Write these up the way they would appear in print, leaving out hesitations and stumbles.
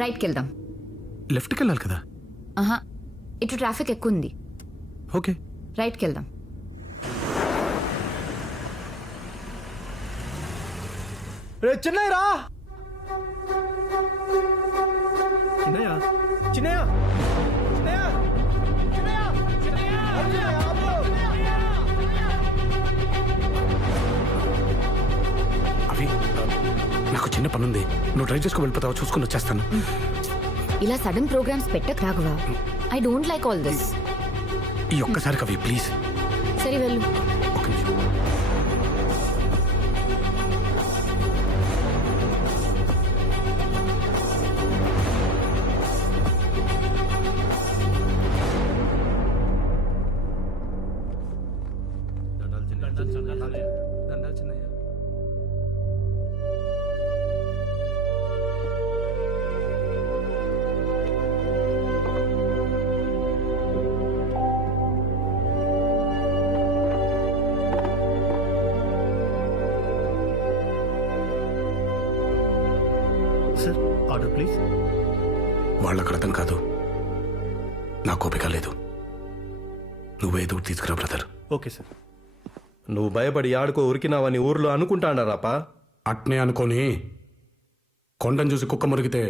రైట్కి వెళ్దాం. లెఫ్ట్కి వెళ్ళాలి కదా. ఆహా, ఇటు ట్రాఫిక్ ఎక్కువ ఉంది. ఓకే, రైట్కి వెళ్దాం. రే చిన్నయ్య రా. చిన్నయ్య చిన్నయ్య చిన్నయ్య చిన్నయ్య చిన్నయ్య అవి నాకు చిన్న పనుంది, నువ్వు డ్రైవ్ చేసుకుని వెళ్ళిపోతావా? చూసుకుని వచ్చేస్తాను. ఇలా సడన్ ప్రోగ్రామ్స్ పెట్టకు Raghava. I don't like all this. ఈ ఒక్కసారి కవి ప్లీజ్. సరే వెళ్ళు. ఒక్క నిమిషం. Sir order please. వాళ్ళకి అర్థం కాదు, నాకు ఓపిక లేదు. నువ్వేదో ఒకటి తీసుకురా బ్రదర్. Okay sir. నువ్వు భయపడి ఆడుకో ఉరికినావని ఊర్లో అనుకుంటాడారాపా. అట్నే అనుకోని కొండను చూసి కుక్క మురిగితే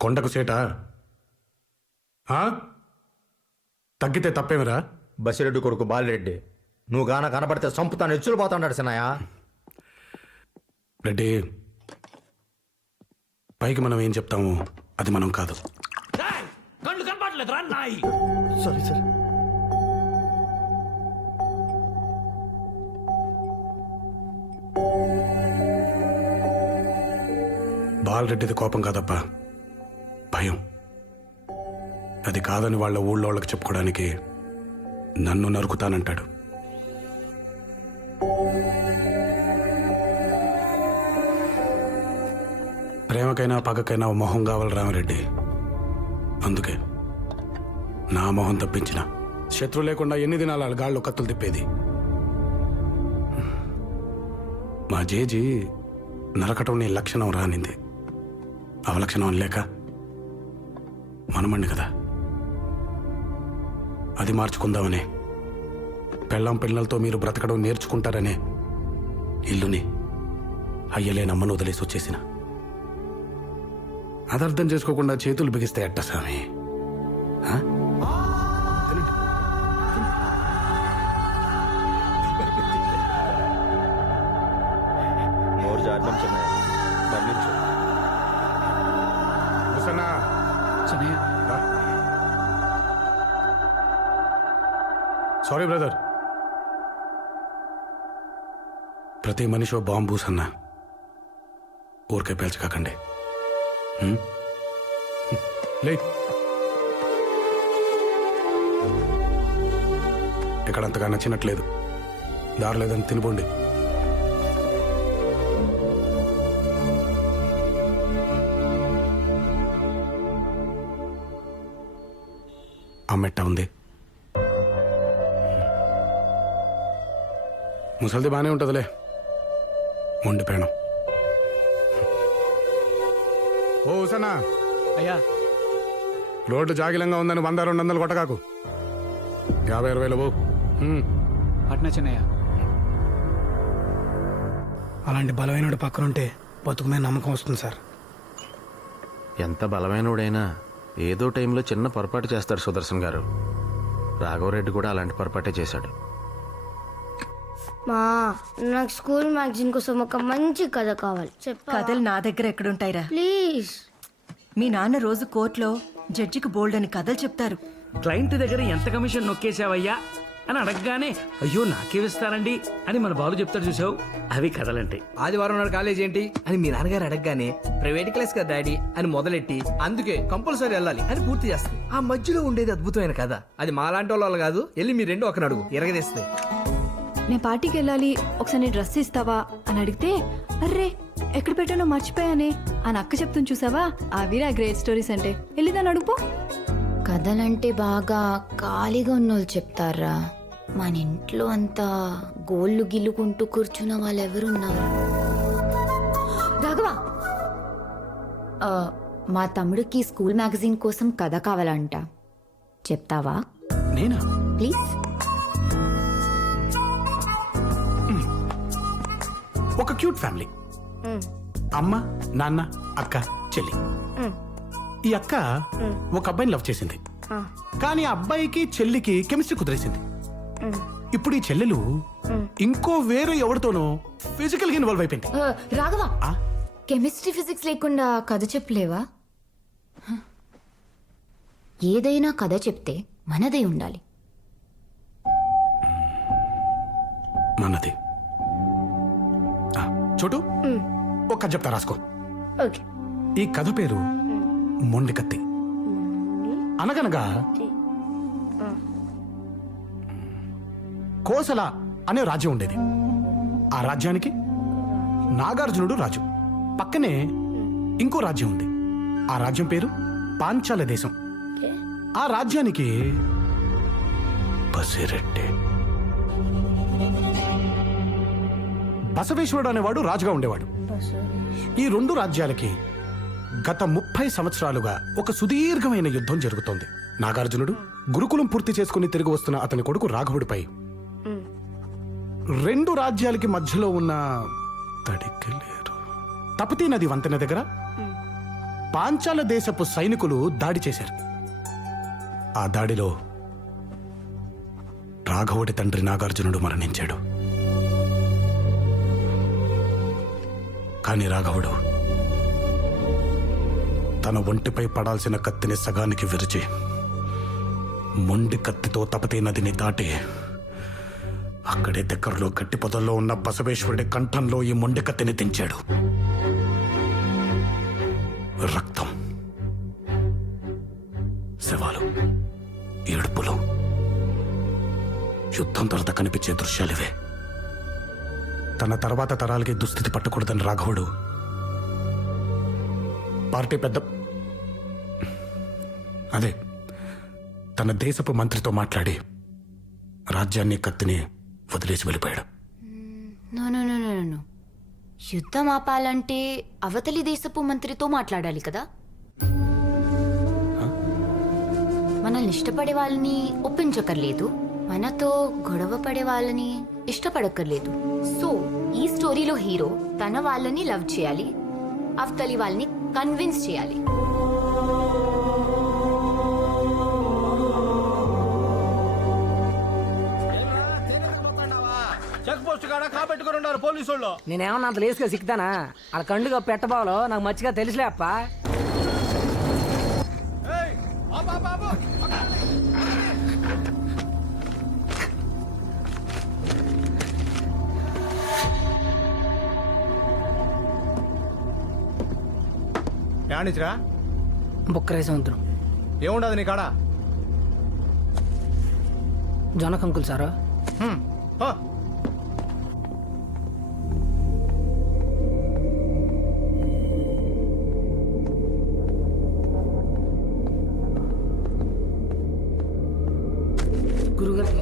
కొండకు సేట తగ్గితే తప్పేమిరా? బసిరెడ్డి కొడుకు బాలిరెడ్డి, నువ్వు గాన కనపడితే సంపుతాను ఎచ్చులు పోతాడు సినయ్య. రెడ్డి, పైకి మనం ఏం చెప్తాము అది మనం కాదు. Sorry sir. బాలరెడ్డిది కోపం కాదప్పా, భయం. అది కాదని వాళ్ళ ఊళ్ళో వాళ్ళకి చెప్పుకోవడానికి నన్ను నరుకుతానంటాడు. ప్రేమకైనా పగకైనా ఓ మొహం కావాలి రామరెడ్డి. అందుకే నా మొహం తప్పించిన శత్రు లేకుండా ఎన్ని దినాలు వాళ్ళ గాళ్ళు కత్తులు తిప్పేది. మా జేజీ నరకటం నీ లక్షణం రానింది, అవలక్షణం లేక మనమండి కదా. అది మార్చుకుందామనే, పెళ్ళాం పిల్లలతో మీరు బ్రతకడం నేర్చుకుంటారనే ఇల్లుని అయ్యలేనమ్మను వదిలేసి వచ్చేసిన. అది అర్థం చేసుకోకుండా చేతులు బిగిస్తే ఎట్ట స్వామి? నోరు జారినం చిన్నయ్య, మన్నించు. Sorry brother. ప్రతి మనిషి ఓ బాంబు సన్నా, ఊరికే పేల్చకాకండి. లే, ఎక్కడంతగా నచ్చినట్లేదు, దారి లేదని తినిపోండి. అమ్మెట్ట ఉంది, ముసలిది బాగానే ఉంటుందిలే, మొండి పేణం. ఓ సనా అయ్యా, రోడ్డు జాగిలంగా ఉందని 100-200 కొట్టకాకు. 50-60 బో. అట్నా చిన్నయ్య. అలాంటి బలమైన పక్కనుంటే బతుకు మీద నమ్మకం వస్తుంది సార్. ఎంత బలమైనడైనా ఏదో టైంలో చిన్న పొరపాటు చేస్తాడు సుదర్శన్ గారు. రాఘవరెడ్డి కూడా అలాంటి పొరపాటే చేశాడు. మా నాకు స్కూల్ మ్యాగజైన్ కోసం ఒక మంచి కథ కావాలి. కథలు నా దగ్గర ఎక్కడుంటాయిరా? ప్లీజ్. మీ నాన్న రోజు కోర్టులో జడ్జికి బోల్డ్ అని కథలు చెప్తారు. క్లయింట్ దగ్గర ఎంత కమిషన్ నొక్కేసావయ్యా అని అడగగానే అయ్యో నాకేమిస్తారండి అని మన బాబు చెప్తాడు, చూసావు? అవి కథలంటే. ఆదివారం నాడు కాలేజ్ ఏంటి అని మీ నాన్నగారు అడగగానే ప్రైవేట్ క్లాస్ కదా డాడీ అని మొదలెట్టి అందుకే కంపల్సరీ వెళ్ళాలి అని పూర్తి చేస్తుంది. ఆ మధ్యలో ఉండేది అద్భుతమైన కథ. అది మాలాంటి వాళ్ళు కాదు, వెళ్ళి మీ రెండో ఒకని అడుగు, ఎరగదీస్తే. నేను పార్టీకి వెళ్ళాలి, ఒకసారి డ్రెస్ ఇస్తావా అని అడిగితే, అర్రే ఎక్కడ పెట్టానో మర్చిపోయానే అని అక్క చెప్తుంది, చూసావా? అవిరా గ్రేట్ స్టోరీస్ అంటే. వెళ్ళి దాన్ని అడుగుపో. కథలంటే బాగా ఖాళీగా ఉన్నోళ్ళు చెప్తారా. మన ఇంట్లో అంతా గోళ్ళు గిల్లుకుంటూ కూర్చున్న వాళ్ళు ఎవరున్నారు? రాఘవా, మా తమ్ముడికి స్కూల్ మ్యాగజైన్ కోసం కథ కావాలంట. చెప్తావా నేనా? ప్లీజ్? ఒక క్యూట్ ఫ్యామిలీ, అమ్మ నాన్న అక్క చెల్లి. ఈ అక్క ఒక అబ్బాయిని లవ్ చేసింది, కానీ ఆ అబ్బాయికి చెల్లికి కెమిస్ట్రీ కుదిరేసింది. ఇప్పుడు ఈ చెల్లెలు ఇంకో వేరే ఎవరితోనో ఫిజికల్ గా ఇన్వాల్వ్ అయిపోయింది. రాఘవ, ఆ? కెమిస్ట్రీ ఫిజిక్స్ లేకుండా కథ చెప్పలేవా? ఏదైనా కథ చెప్తే మనదే ఉండాలి. మనది. చోటు, ఒక కథ చెప్తా, రాసుకో. ఓకే. ఈ కథ పేరు మొండి కత్తి. అనగనగా కోసల అనే రాజ్యం ఉండేది. ఆ రాజ్యానికి నాగార్జునుడు రాజు. పక్కనే ఇంకో రాజ్యం ఉంది. ఆ రాజ్యం పేరు పాంచాల దేశం. ఆ రాజ్యానికి బసిరెడ్డి, బసవేశ్వరుడు అనేవాడు రాజుగా ఉండేవాడు. ఈ రెండు రాజ్యాలకి గత 30 సంవత్సరాలుగా ఒక సుదీర్ఘమైన యుద్ధం జరుగుతోంది. నాగార్జునుడు గురుకులం పూర్తి చేసుకుని తిరిగి వస్తున్న అతని కొడుకు రాఘవుడిపై రెండు రాజ్యాలకి మధ్యలో ఉన్న తపతీ నది వంతెన దగ్గర పాంచాల దేశపు సైనికులు దాడి చేశారు. ఆ దాడిలో రాఘవుడి తండ్రి నాగార్జునుడు మరణించాడు. కానీ రాఘవుడు తన ఒంటిపై పడాల్సిన కత్తిని సగానికి విరిచి మొండి కత్తితో తపతీ నదిని దాటి అక్కడే దగ్గరలో గట్టి పొదల్లో ఉన్న బసవేశ్వరుడి కంఠంలో ఈ మొండి కత్తిని దించాడు. రక్తం, శవాలు, ఏడుపులు, యుద్ధం తర్వాత కనిపించే దృశ్యాలివే. తన తర్వాత తరాలకి దుస్థితి పట్టకూడదని రాఘవుడు పార్టీ అదే తన దేశపు మంత్రితో మాట్లాడి రాజ్యాన్ని కత్తిని వదిలేసి వెళ్ళిపోయాడు. No no no no no. యుద్ధం ఆపాలంటే అవతలి దేశపు మంత్రితో మాట్లాడాలి కదా. మనల్ని ఇష్టపడే వాళ్ళని ఒప్పించక్కర్లేదు, మనతో గొడవ పడే వాళ్ళని ఇష్టపడక్కర్లేదు. సో ఈ స్టోరీలో హీరో తన వాళ్ళని లవ్ చేయాలి, అవతలి వాళ్ళని కన్విన్స్ చేయాలి. చెక్ పోస్ట్ కాడ కాపెట్టుకుని ఉన్నారు పోలీసు వాళ్ళు. నేనేమన్నా అంత లేసుగా సిక్తానా? అక్కడ కండుగా పెట్టబాలో నాకు మంచిగా తెలిసిలే అప్ప. ఏమనిచ్చిరా? బుక్కరే సముద్రం ఏముండదు నీ కాడ? జొన్నకంకులు సారు. గురుగారు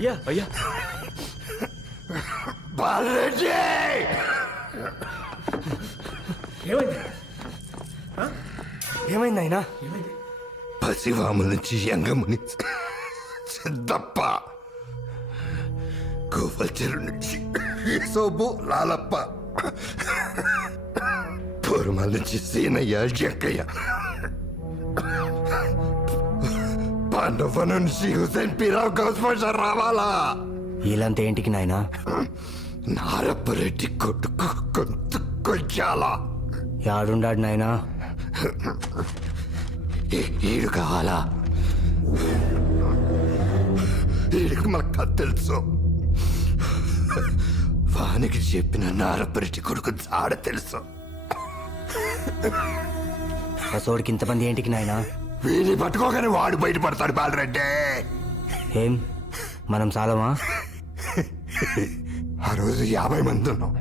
అయ్యా అయ్యా ఏమైంది ఆయన? పసివాముల నుంచి యంగముని సిద్ధప్ప, గోవల్చెరు నుంచి సోబు లాలప్ప, పూర్మాల నుంచి సీనయ్య జక్కయ్య, పాండవ నుంచి హుసేన్ పీరావు గౌస్పష రావాలా. వీళ్ళంతా ఏంటికి నాయనా? నారప్పరెడ్డి కొడుకు గొంతు కొయ్యాలా. యాడుండాడు నాయనా? ఈడు కావాలా? వీడికి మనకు తెలుసు. వానికి చెప్పిన నారపరిచి కొడుకు జాడ తెలుసు. అసోడికి ఇంతమంది ఏంటికి నాయనా? వీని పట్టుకోగానే వాడు బయటపడతాడు బాలరెడ్డి. ఏం మనం చాలమా? ఆ రోజు 50 మంది ఉన్నాం.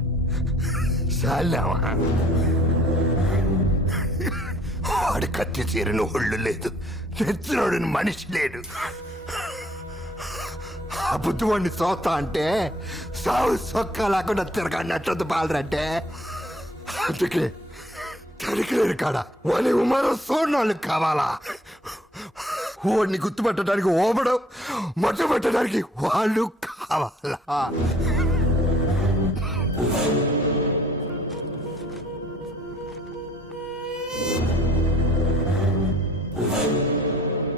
చాలామా? వాడు కత్తి చీరని ఒళ్ళు లేదు, నెచ్చినోడిని మనిషి లేడు. ఆ బుద్ధివాడిని చూస్తా అంటే సావు సొక్క లేకుండా తిరగన్నట్టు బాలరెడ్డి. అందుకే తరికలేరు కాడ వాళ్ళ ఉమారో సోడినోళ్ళు కావాలా. వాడిని గుర్తుపట్టడానికి ఓబడం, మొట్ట పెట్టడానికి వాళ్ళు కావాలా.